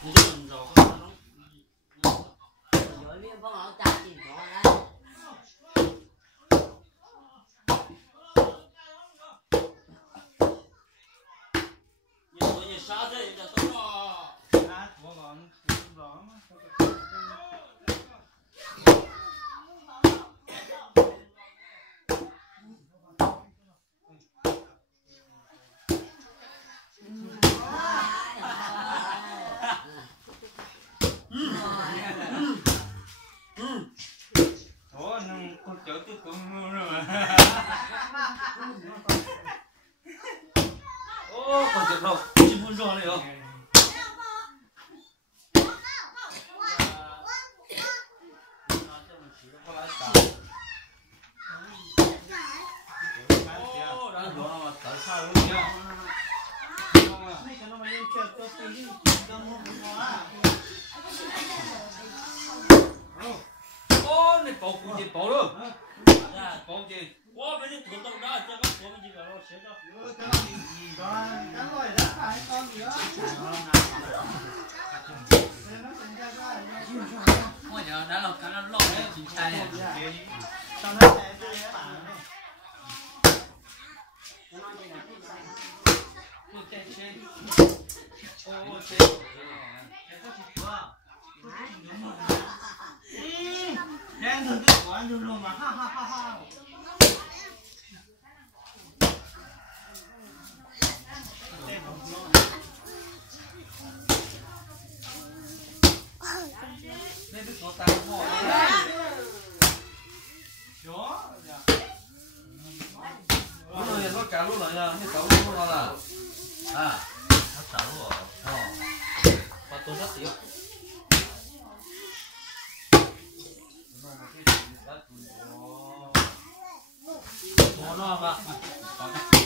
你这你知道吗？有一面帮我打镜头来。你说你啥子有点多嘛？啊，我讲不知道嘛。哦，能我叫都公了嘛。哦，我知道，基本上了哟。哦，然后说了嘛，咱差有点。哦，你包估计包了，包的，我们的土豆干，这个我们这个老写着。我讲咱老跟那老人挺菜呀。我再吃，我吃。两头都关住了嘛，哈哈哈哈。那个做蛋糕。行。我说你说赶路了呀？你走路上了？啊，他赶路哦。把多少丢？多那个，好的。